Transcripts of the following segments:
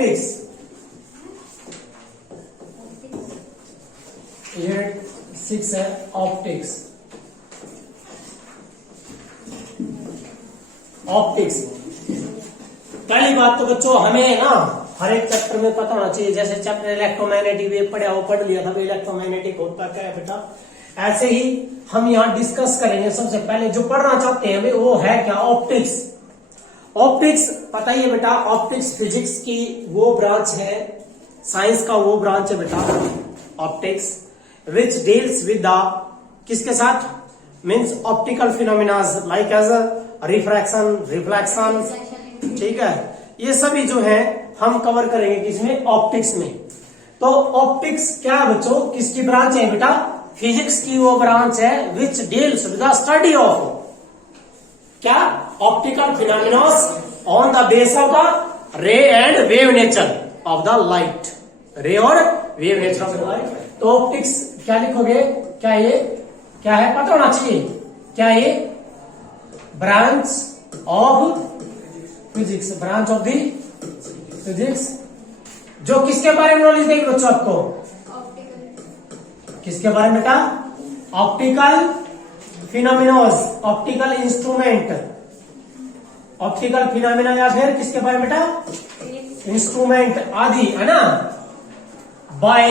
Optics, unit 6 है optics. Optics पहली बात तो बच्चों हमें ना हर एक चैप्टर में पता होना चाहिए। जैसे चैप्टर इलेक्ट्रोमैग्नेटिक वेव पढ़ा वो पढ़ लिया था, इलेक्ट्रोमैग्नेटिक होता क्या है बेटा। ऐसे ही हम यहाँ डिस्कस करेंगे। सबसे पहले जो पढ़ना चाहते हैं वो है क्या, ऑप्टिक्स। ऑप्टिक्स पता ही है बेटा, ऑप्टिक्स फिजिक्स की वो ब्रांच है, साइंस का वो ब्रांच है बेटा optics, which deals with the किसके साथ, means optical phenomenas like as refraction, reflection, ठीक है। ये सभी जो है हम कवर करेंगे किसमें, ऑप्टिक्स में। तो ऑप्टिक्स क्या है बच्चों, किसकी ब्रांच है बेटा, फिजिक्स की वो ब्रांच है which deals with the study of क्या, optical phenomena on the base of the ray and wave nature of the light, ray और wave nature of the light. तो ऑप्टिक्स क्या लिखोगे, क्या ये क्या है पता होना चाहिए, क्या ये branch of physics, branch of the physics, जो किसके बारे में नॉलेज देगी बच्चों आपको, किसके बारे में बेटा, optical phenomena, optical instrument, optical phenomena या फिर किसके बारे में बेटा, इंस्ट्रूमेंट आदि है ना, बाय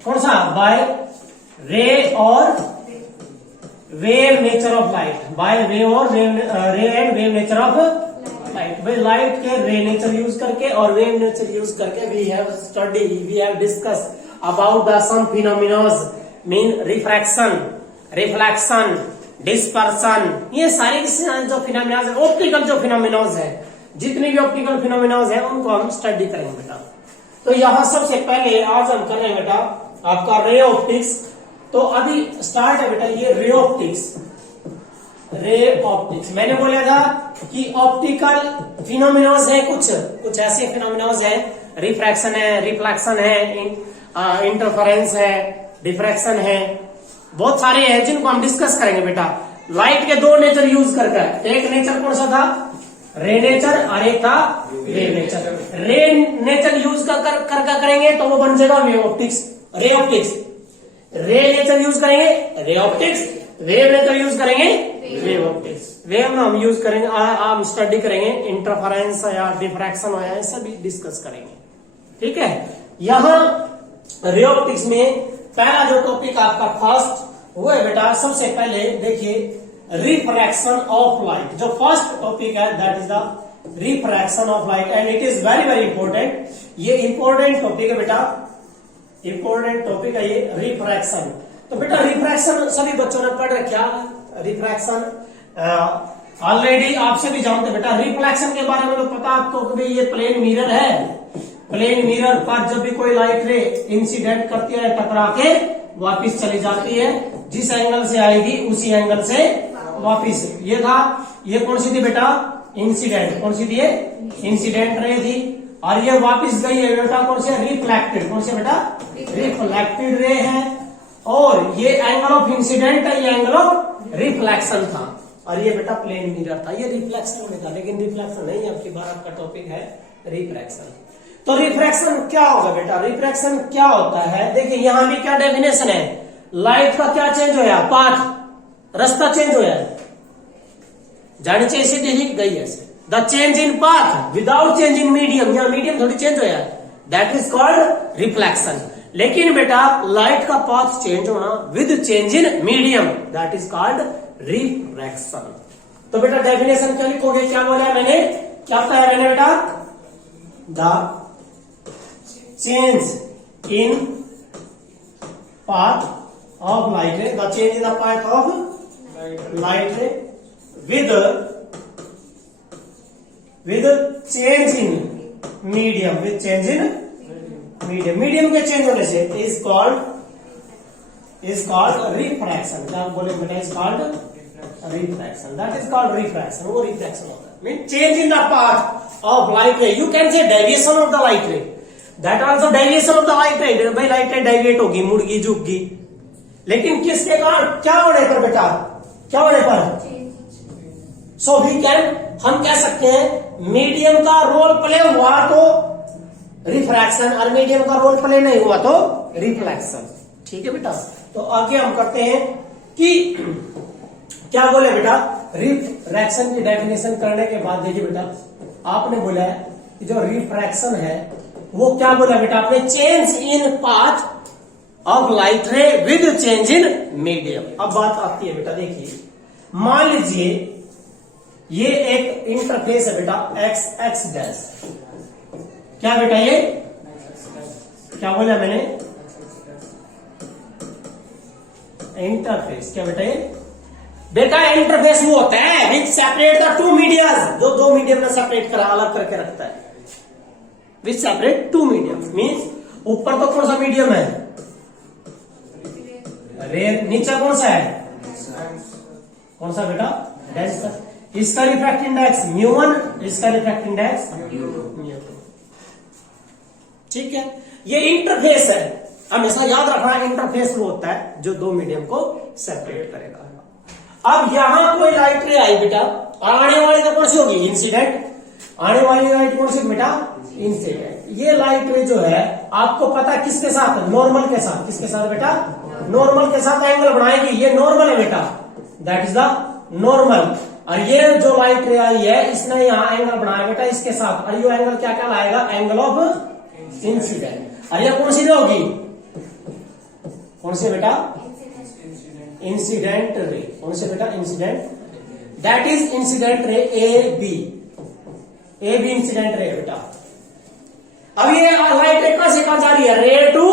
कौन सा, बाय रे और wave nature of light, by ray और ray and wave nature of light. भाई लाइट के रे नेचर यूज करके और वेव नेचर यूज करके we have discuss about the some phenomenas, mean refraction, reflection, dispersion, ये सारे जो फिनोमिनाज है, ऑप्टिकल जो फिनोमिनाज है, जितने भी ऑप्टिकल फिनोमिनाज है उनको हम स्टडी करेंगे बेटा। तो यहां सबसे पहले आज हम करेंगे बेटा आपका रे ऑप्टिक्स। तो अभी स्टार्ट है बेटा ये रे ऑप्टिक्स। रे ऑप्टिक्स मैंने बोला था कि ऑप्टिकल फिनोमिनाज है, कुछ ऐसे फिनोमिनाज है, रिफ्रैक्शन है, रिफ्लेक्शन है, इंटरफेरेंस है, डिफ्रैक्शन है, बहुत सारे हैं जिनको हम डिस्कस करेंगे बेटा। लाइट के दो नेचर यूज करके, एक नेचर कौन सा था, रे नेचर, और एक था वेव नेचर। रे नेचर यूज कर करेंगे तो वो बन जाएगा वेव ऑप्टिक्स, रे ऑप्टिक्स। रे नेचर यूज करेंगे ray optics, wave nature use करेंगे वेव ऑप्टिक्स। वेव में हम यूज करेंगे, हम स्टडी करेंगे इंटरफेरेंस या डिफ्रैक्शन हो या सभी डिस्कस करेंगे, ठीक है। यहां रे ऑप्टिक्स में पहला जो टॉपिक आपका फर्स्ट वो है बेटा, सबसे पहले देखिए रिफ्रैक्शन ऑफ लाइट। जो फर्स्ट टॉपिक है that is the refraction of light and it is very very important. ये इंपॉर्टेंट टॉपिक है बेटा, इंपॉर्टेंट टॉपिक है ये रिफ्रैक्शन। तो बेटा रिफ्रैक्शन सभी बच्चों ने पढ़ रखा, रिफ्रैक्शन ऑलरेडी आप सभी जानते बेटा। रिफ्लेक्शन के बारे में तो पता आपको कि ये प्लेन मिरर है, प्लेन मिरर पर जब भी कोई लाइट रे इंसिडेंट करती है टकरा के वापिस चली जाती है, जिस एंगल से आएगी उसी एंगल से वापिस। ये था, ये कौन सी थी बेटा, इंसिडेंट, कौन सी थी ये, इंसिडेंट रे थी। और ये वापिस गई है बेटा कौन सी, रिफ्लेक्टेड, कौन सी बेटा, रिफ्लेक्टेड रे है। और ये एंगल ऑफ इंसिडेंट है, ये एंगल ऑफ रिफ्लेक्शन था। और ये बेटा प्लेन मिरर था, ये रिफ्लेक्शन में था, लेकिन रिफ्लेक्शन नहीं, अब की बार आपका टॉपिक है रिफ्रैक्शन। तो रिफ्रैक्शन क्या होगा बेटा, रिफ्रैक्शन क्या होता है, देखिए यहां भी क्या डेफिनेशन है, लाइट का क्या चेंज होया, पाथ, रास्ता चेंज होया, जाने चाहिए सीधी ही गई ऐसे। The change in path without change in medium, यहाँ मीडियम थोड़ी चेंज होया, दैट इज कॉल्ड रिफ्लेक्शन। लेकिन बेटा लाइट का पाथ चेंज होना with change in medium, that is called refraction. तो बेटा डेफिनेशन क्या लिखोगे, क्या बोला मैंने, क्या बताया मैंने बेटा, the change in path of light ray, the change in the path of light ray with change in medium, with change in medium, medium के चेंज होने से is called refraction। क्या बोले बेटा, is called refraction, that is called refraction, वो refraction होता है, mean change in the path of light ray, you can say deviation of the light ray, that also deviation of the light ray, भाई light ray deviate होगी, मुड़गी झुकगी, लेकिन किसके कारण, क्या होने पर बेटा, क्या होने पर, सो वी कैन हम कह सकते हैं मीडियम का रोल प्ले हुआ तो रिफ्रैक्शन और मीडियम का रोल प्ले नहीं हुआ तो रिफ्लेक्शन। ठीक है बेटा, तो आगे हम करते हैं कि क्या बोले बेटा, रिफ्रैक्शन की डेफिनेशन करने के बाद देखिए बेटा, आपने बोला है कि जो रिफ्रैक्शन है वो क्या बोला बेटा आपने, change in path of light ray with change in medium. अब बात आती है बेटा, देखिए मान लीजिए ये एक इंटरफेस है बेटा एक्स एक्स डैश, क्या बेटा ये क्या बोला मैंने, इंटरफेस, क्या बेटा ये बेटा इंटरफेस वो होता है which separate the two medias, जो दो मीडियम में सेपरेट करा अलग करके रखता है, which separate two medium means ऊपर तो कौन सा मीडियम है, रे, नीचे कौन सा है, कौन सा बेटा, डेंसर। इसका रिफ्रैक्टिव इंडेक्स μ1, इसका रिफ्रैक्टिव इंडेक्स μ2। ठीक है, ये इंटरफेस है, हमेशा याद रखना इंटरफेस वो होता है जो दो मीडियम को सेपरेट करेगा। अब यहां कोई लाइट रे आई बेटा, आने वाली तो कौन सी होगी, इंसिडेंट, आने वाली लाइट कौन सी बेटा, इंसिडेंट। ये लाइट रे जो है आपको पता है किसके साथ, नॉर्मल के साथ, किसके साथ बेटा, नॉर्मल के साथ एंगल बनाएगी, ये नॉर्मल है बेटा, दैट इज द नॉर्मल। और ये जो लाइट रे आई है इसने यहां एंगल बनाया बेटा इसके साथ, और ये एंगल क्या कहलाएगा, एंगल ऑफ इंसिडेंट। और ये कौन सी होगी, कौन सी बेटा, इंसिडेंट रे, कौन से बेटा, incident, that is incident ray A B incident ray बेटा। अब ये लाइट रे कहां से कहां जा रही है, रे टू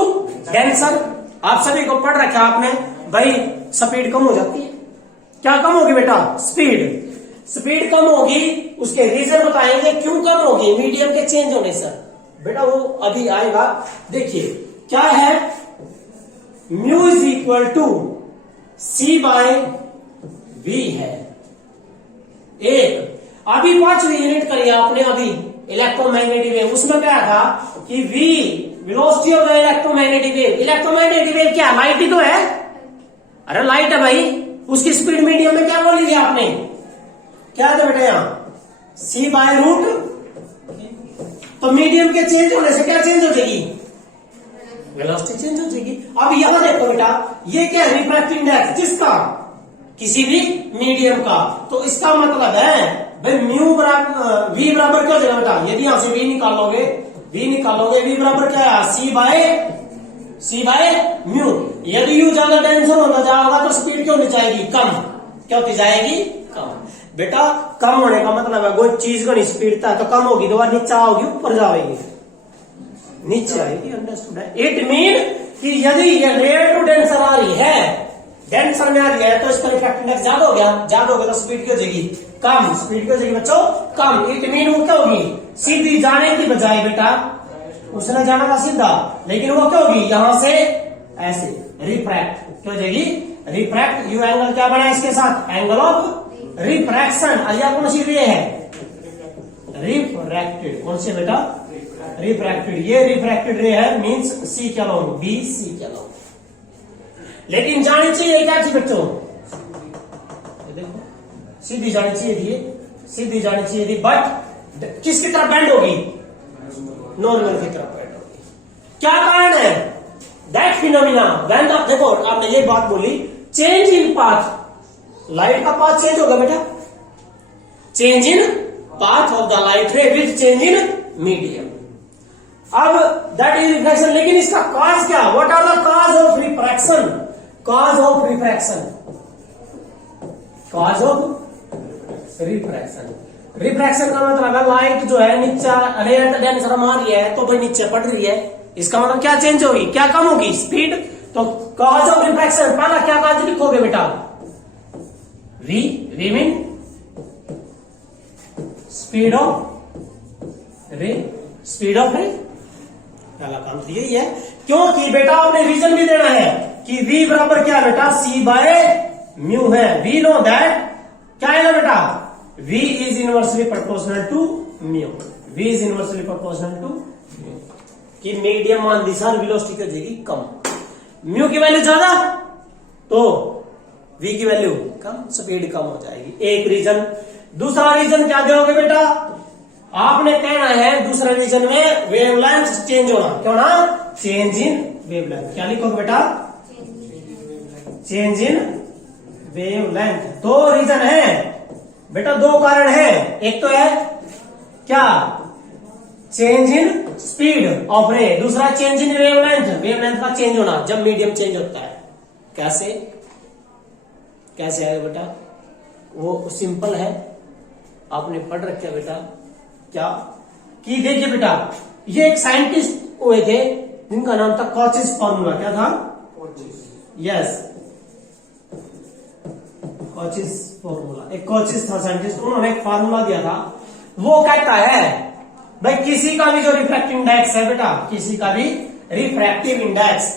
डेंसर। आप सभी को पढ़ रखा आपने भाई, स्पीड कम हो जाती है, क्या कम होगी बेटा, स्पीड कम होगी, उसके रीजन बताएंगे क्यों कम होगी, मीडियम के चेंज होने से बेटा, वो अभी आएगा। देखिए क्या है, mu is equal to c by v है एक। अभी 5वीं यूनिट करी आपने अभी इलेक्ट्रोमैग्नेटिक वेव, उसमें क्या था कि v velocity of the electromagnetic wave. Electromagnetic wave क्या, लाइट ही तो है, अरे लाइट है भाई, उसकी स्पीड मीडियम में क्या बोल लीजिए आपने, क्या था बेटा यहां, सी बाय रूट। तो मीडियम के चेंज होने से क्या चेंज हो जाएगी, वेलोसिटी चेंज हो जाएगी। अब यहां देखो बेटा, ये क्या है, रिफ्रैक्टिव इंडेक्स, जिसका, किसी भी मीडियम का। तो इसका मतलब है भाई म्यू बराबर वी बराबर क्या हो जाएगा बेटा, यदि यहां से वी निकालोगे, वी बराबर क्या है, सी बाय म्यू। यदि यू ज्यादा टेंशन होता जाएगा तो स्पीड क्यों होनी जाएगी, कम, क्या होती जाएगी, कम। बेटा कम होने का मतलब है कोई चीज का स्पीड था तो कम होगी, तो नीचे आओगी ऊपर जाएगी, नीचे आएगी, अंडरस्टूड है। इट मीन कि यदि ये रे टू डेंसर आ रही है, डेंसर में आ रही है, तो इसका रिफ्रैक्टिव इंडेक्स ज्यादा हो गया, तो स्पीड क्या हो जाएगी, कम, स्पीड क्या हो जाएगी बच्चों, कम। इट मीन वो क्या होगी, सीधी जाने की बजाय बेटा उसने जाना था सीधा, लेकिन वो क्या होगी, यहां से ऐसे रिफ्रैक्ट, क्या हो जाएगी, रिफ्रैक्ट। यू एंगल क्या बना इसके साथ, एंगल ऑफ रिफ्रैक्शन। या कौन सी रे है, रिफ्रैक्टेड, कौन सी बेटा, रिफ्रैक्टेड। ये रिफ्रैक्टेड रे है, मींस सी क्या लो, बी सी क्या लो। लेकिन जानी चाहिए क्या चीज बच्चों, देखो सीधी जानी चाहिए थी, सीधी जानी चाहिए थी, बट किसकी तरफ बेंड होगी, नॉर्मल की तरफ बेंड होगी। क्या कारण है, दैट फिनोमिना व्हेन द, देखो आपने ये बात बोली, चेंज इन पाथ, लाइट का पाथ चेंज होगा बेटा, change in path of the light ray with change in medium. अब दैट इज रिफ्रैक्शन, लेकिन इसका कॉज क्या, what are the cause of refraction, cause of refraction, cause of refraction. Refraction का मतलब है लाइट जो है नीचे रे डेंसर मार रही है तो भाई नीचे पड़ रही है, इसका मतलब क्या चेंज होगी, क्या कम होगी, स्पीड। तो कॉज ऑफ रिफ्रैक्शन पहला क्या कॉज लिखोगे बेटा, v mean speed of ray, speed of ray, पहला काम तो यही है। क्योंकि बेटा आपने रीजन भी देना है कि v बराबर क्या है बेटा, सी बाय म्यू है। वी नो दैट क्या है ना बेटा, v is inversely proportional to mu, v is inversely proportional to mu. कि मीडियम मान दी सर, वेलोसिटी हो जाएगी कम, म्यू की वैल्यू ज्यादा तो v की वैल्यू कम, स्पीड कम हो जाएगी। एक रीजन दूसरा रीजन क्या दोगे बेटा? आपने कहना है दूसरे रीजन में वेवलेंथ चेंज होना, क्या होना? Change in wavelength. क्या लिखोगे बेटा? Change in wavelength. दो रीजन है बेटा, दो कारण है। एक तो है क्या? चेंज इन स्पीड ऑफ रे, दूसरा चेंज इन वेवलेंथ, वेवलेंथ का चेंज होना जब मीडियम चेंज होता है। कैसे कैसे आएगा बेटा? वो सिंपल है, आपने पढ़ रखा बेटा। क्या कि देखिए बेटा, ये एक साइंटिस्ट हुए थे जिनका नाम था कॉचेस फॉर्मूला। क्या था? Yes, Cauchy's formula. एक कॉचेस था साइंटिस्ट, उन्होंने एक फार्मूला दिया था। वो कहता है भाई किसी का भी जो रिफ्रैक्टिव इंडेक्स है बेटा, किसी का भी refractive index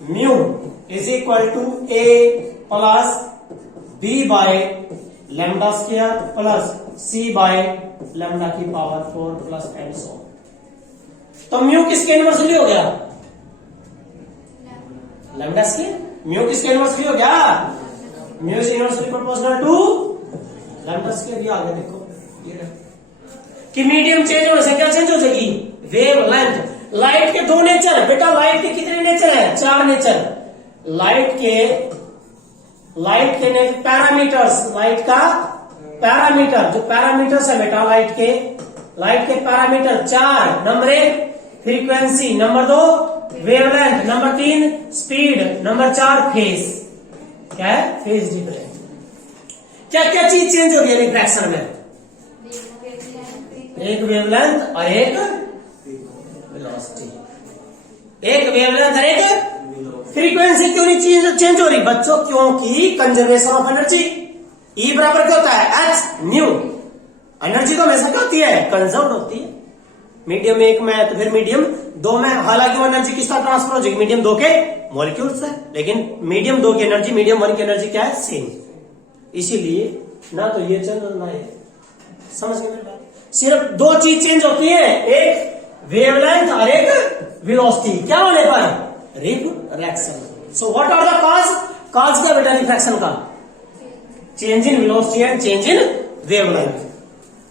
mu is equal to a plus b by lambda square plus c by lambda की पावर 4 प्लस एंड सो। तो म्यू किसके इनवर्सली हो गया? Lambda square. म्यू किसके इनवर्सली हो गया? Mu is inversely proportional to lambda square. ये आगे देखो, ये कि मीडियम चेंज होने से क्या चेंज हो जाएगी? वेवलेंथ। लाइट के दो नेचर बेटा, लाइट के कितने नेचर है? 4 नेचर। लाइट के पैरामीटर्स, लाइट का पैरामीटर, जो पैरामीटर्स है बेटा लाइट के parameter 4। Number 1 frequency, number 2 wavelength, number 3 speed, number 4 phase. क्या है? Phase difference. क्या क्या चीज चेंज हो गई रिफ्रैक्शन में? एक वेवलेंथ और एक वेलोसिटी। एक वेवलेंथ और एक फ्रीक्वेंसी। क्यों नहीं चेंज हो रही बच्चों? क्योंकि कंजर्वेशन ऑफ एनर्जी। ई बराबर क्या होता है? H new. एनर्जी तो हमेशा क्या होती है? कंजर्व होती है। मीडियम 1 में तो फिर मीडियम 2 में, हालांकि वो एनर्जी किस तरह ट्रांसफर हो जाएगी? मीडियम 2 के मॉलिक्यूल्स है, लेकिन मीडियम 2 की एनर्जी मीडियम 1 की एनर्जी क्या है? सेम। इसीलिए ना तो ये चल रहा है, समझ गए मेरी बात? सिर्फ दो चीज चेंज होती है, एक वेवलेंथ और एक वेलोसिटी। क्या होने पर? Refraction. So what are the cause? Cause क्या बेटा रिफ्रैक्शन का? Change in velocity and change in wavelength.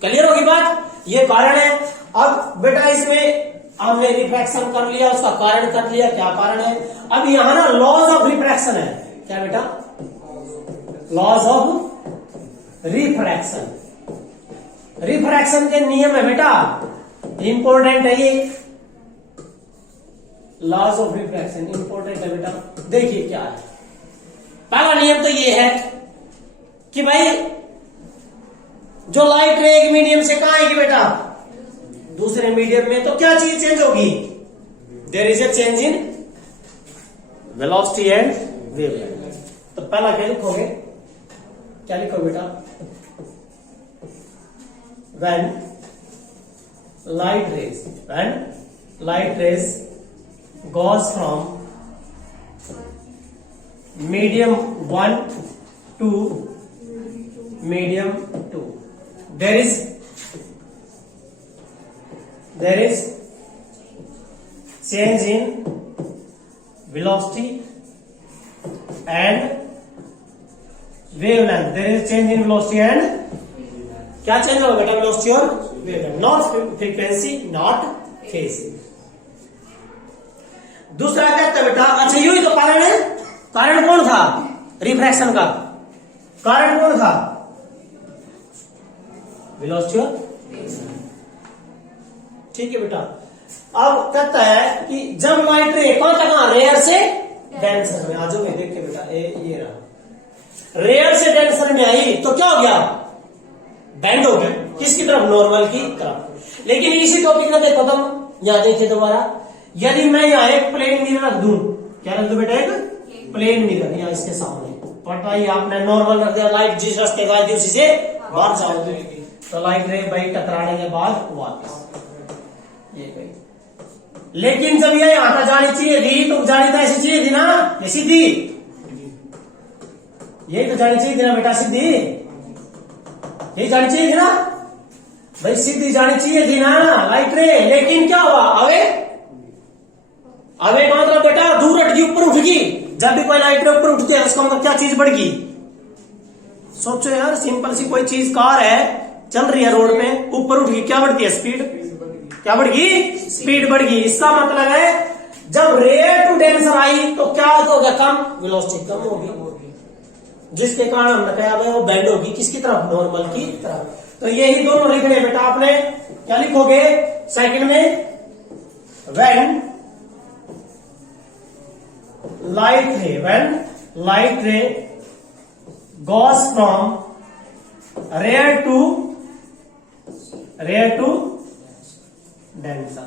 Clear होगी बात? ये कारण है। अब बेटा इसमें हमने रिफ्रैक्शन कर लिया, उसका कारण कर लिया, क्या कारण है। अब यहां ना लॉज ऑफ रिफ्रैक्शन है। क्या बेटा? Laws of refraction. रिफ्रैक्शन के नियम है बेटा, इंपॉर्टेंट है ये। लॉज ऑफ रिफ्रैक्शन इंपॉर्टेंट है बेटा। देखिए क्या है। पहला नियम तो ये है कि भाई जो लाइट रे एक मीडियम से कहां आएगी बेटा? दूसरे मीडियम में। तो क्या चीज चेंज होगी? There is a change in velocity and wavelength. तो पहला क्या लिखोगे? क्या लिखोगे बेटा? when light rays goes from medium 1 to medium 2, there is change in velocity and wavelength. There is change in velocity and क्या चेंज होगा बेटा? वेलोसिटी और wavelength. Not frequency, not phase. दूसरा क्या था बेटा? अच्छा यू ही तो कारण है। कारण कौन था रिफ्रैक्शन का? कारण कौन था? वेलोसिटी और ठीक है बेटा। अब कहता है कि जब लाइट रे कौन था? रेयर से डेंसर में। आज में देखिए बेटा, ये रहा। रेयर से डेंसर में आई तो क्या हो गया? बैंड हो गया। किसकी तरफ? नॉर्मल की तरफ। लेकिन इसी टॉपिक में देखो तुम, यहां देखिए दोबारा। यदि मैं यहाँ एक प्लेन मिरर रख दूं, क्या रख दूं बेटा? एक प्लेन मिरर यहाँ इसके सामने। पता ही आपने नॉर्मल रख दिया, लाइट जिस रास्ते का आती उसी से बाहर जाओगे तो लाइट रे भाई टकराने के बाद वापस ये गई। लेकिन जब ये यहाँ जानी चाहिए थी तो जानी तो ऐसी चाहिए थी ना, ये सीधी। यही तो जानी चाहिए थी ना बेटा, सीधी। ये जानी चाहिए थी ना भाई, सीधी जानी चाहिए थी ना लाइट रे। लेकिन क्या हुआ? अवे का मतलब बेटा दूर हट गई, ऊपर उठ गई। जब भी कोई लाइट रे ऊपर उठती है उसका मतलब क्या चीज बढ़ गई? सोचो यार, सिंपल सी कोई चीज, कार है चल रही है रोड पे, ऊपर उठ गई, क्या बढ़ गई स्पीड, क्या बढ़ गई स्पीड बढ़ गई। इसका मतलब है जब रेयर टू डेंसर आई तो क्या हो गया, कम वेलोसिटी कम होगी, जिसके कारण हमने कहा वो बेंड होगी किसकी तरफ, नॉर्मल की तरफ। तो यही दोनों लिखने बेटा आपने, क्या लिखोगे सेकंड में, व्हेन लाइट रे goes from rare to denser,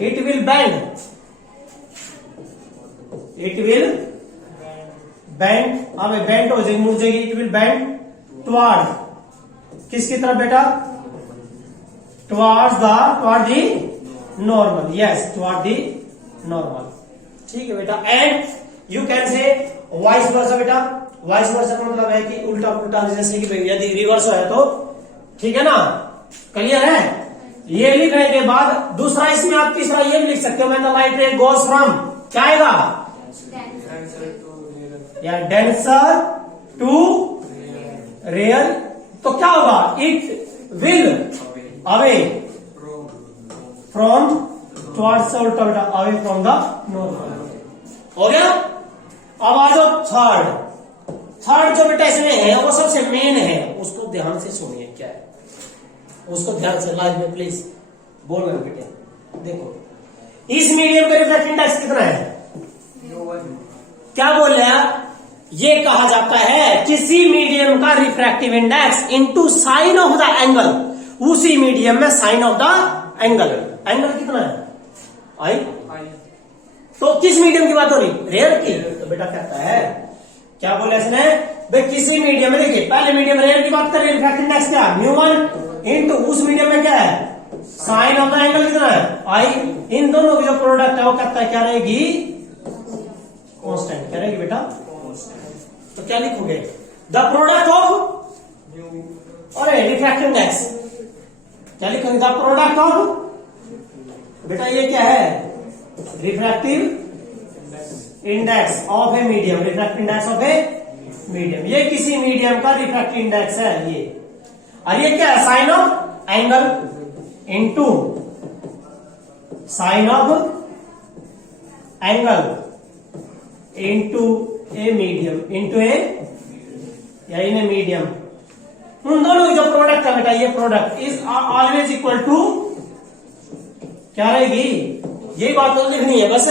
it will bend अब बेंड हो जाएगी, मुड़ जाएगी, इट विल बेंड टुवर्ड किसकी तरफ बेटा, toward the normal, yes toward the normal, ठीक है बेटा। And you can say vice versa बेटा, वाइस वर्सा का मतलब है कि उल्टा पुल्टा, जैसे कि यदि रिवर्स है तो, ठीक है ना, क्लियर है। ये लिखने के बाद दूसरा इसमें आप तीसरा ये भी लिख सकते हो, मैन द लाइट रे गोज फ्रॉम, क्या आएगा, या डेंसर टू रेयर, तो क्या होगा, it will away from towards, उल्टा बेटा अवे फ्रॉम द नॉर्मल, हो गया। अब आ जाओ थर्ड जो बेटा इसमें है वो सबसे मेन है, उसको ध्यान से सुनिए, क्या है उसको ध्यान से लाइव में प्लीज बोल रहे बेटे। देखो इस मीडियम का रिफ्रैक्टिव इंडेक्स कितना है, क्या बोल रहे हैं, ये कहा जाता है किसी मीडियम का refractive index into sine of the angle, उसी मीडियम में साइन ऑफ द एंगल कितना है, आई। तो किस मीडियम की बात हो रही, रेयर की। तो बेटा कहता है, क्या बोले इसने, भाई किसी मीडियम में, देखिए पहले मीडियम रेयर की बात करें, रिफ्रैक्टिव इंडेक्स क्या, μ1 इनटू उस मीडियम में क्या है, साइन ऑफ द एंगल कितना है, आई। इन दोनों की जो प्रोडक्ट है वो कहता है क्या रहेगी, कांस्टेंट, क्या रहेगी बेटा, तो क्या लिखोगे, द प्रोडक्ट ऑफ, अरे रिफ्रैक्टिव इंडेक्स, क्या लिखोगे, द प्रोडक्ट ऑफ, बेटा ये क्या है, refractive index of a medium, refractive index of a medium, ये किसी मीडियम का रिफ्रैक्टिव इंडेक्स है ये। और ये क्या है, sine of angle into sine of angle into a medium, into a या इन ए मीडियम, उन दोनों की जो प्रोडक्ट है बेटा, ये product is always equal to, क्या रहेगी, यही बात तो लिखनी है बस,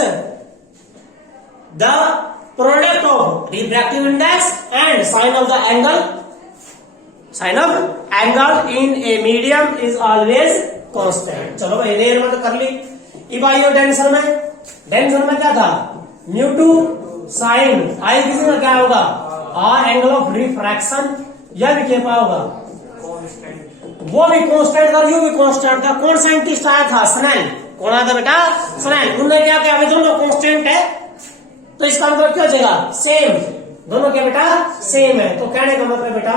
the product of refractive index and sine of the angle, sine of angle in a medium is always constant. चलो भाई रेयर में तो कर ली। अब आइयो डेंसर में क्या था, μ2 साइन आई किसी में क्या होगा, आर एंगल ऑफ रिफ्रैक्शन, यह भी क्या होगा, वो भी कांस्टेंट था, यू भी कांस्टेंट था। कौन साइंटिस्ट आया था, स्नेल, कौन आया था बेटा, स्नेल। उन्होंने क्या किया, दोनों कांस्टेंट है तो इसका मतलब क्या हो जाएगा, सेम, दोनों क्या बेटा सेम है। तो कहने का मतलब बेटा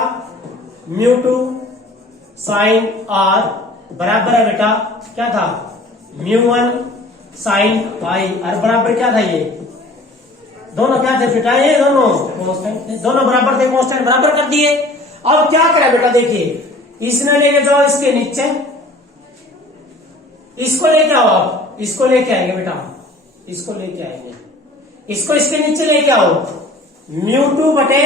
μ2 साइन आर बराबर है बेटा, क्या था, μ1 साइन आई, और बराबर क्या था, ये दोनों क्या थे बेटा, ये दोनों कांस्टेंट, दोनों बराबर थे, कांस्टेंट बराबर कर दिए। अब क्या करें बेटा, देखिए इसने लेके जाओ इसके नीचे, इसको लेके आओ आप, इसको लेके आएंगे बेटा, इसको लेके आएंगे, इसको इसके नीचे लेके आओ, μ2 बटे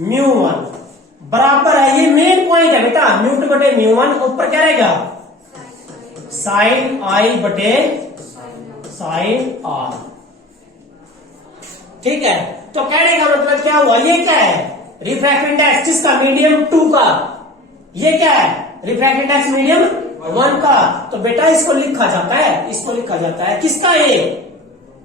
μ1 बराबर है, ये मेन पॉइंट है बेटा, μ2 बटे μ1, ऊपर क्या रहेगा, साइन आई बटे साइन आर, ठीक है। तो कहने का मतलब क्या हुआ, ये क्या है, रिफ्रैक्टिव इंडेक्स किसका, मीडियम 2 का, ये क्या है, रिफ्रैक्टिव इंडेक्स मीडियम 1 का। तो बेटा इसको लिखा जाता है, इसको लिखा जाता है किसका, ये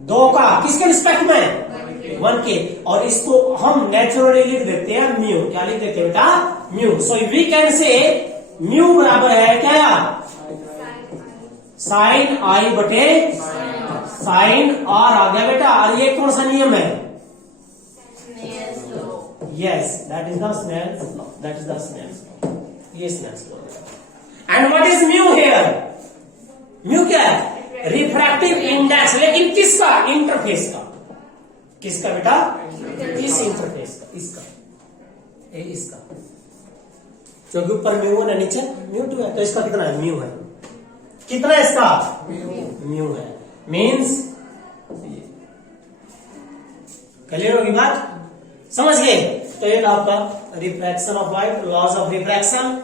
2 का, किसके रिस्पेक्ट में, 1 के। और इसको हम नेचुरली लिख देते हैं म्यू, क्या लिख देते हैं बेटा, mu. So we can say mu बराबर है क्या, साइन आई बटे साइन आर आ गया बेटा। और ये कौन सा नियम है, yes that is the Snell's law, that is the Snell's law, ये Snell's law. And what is mu here, mu क्या है, रिफ्रैक्टिव इंडेक्स, लेकिन किसका, इंटरफेस का, किसका बेटा, इस इंटरफेस का, इसका, ये इसका, क्योंकि ऊपर म्यू है नीचे म्यू टू है, तो इसका कितना है, म्यू है। कितना है इसका, म्यू है। मीन्स क्लियर होगी बात, समझ गए। तो ये आपका refraction of light, laws of refraction.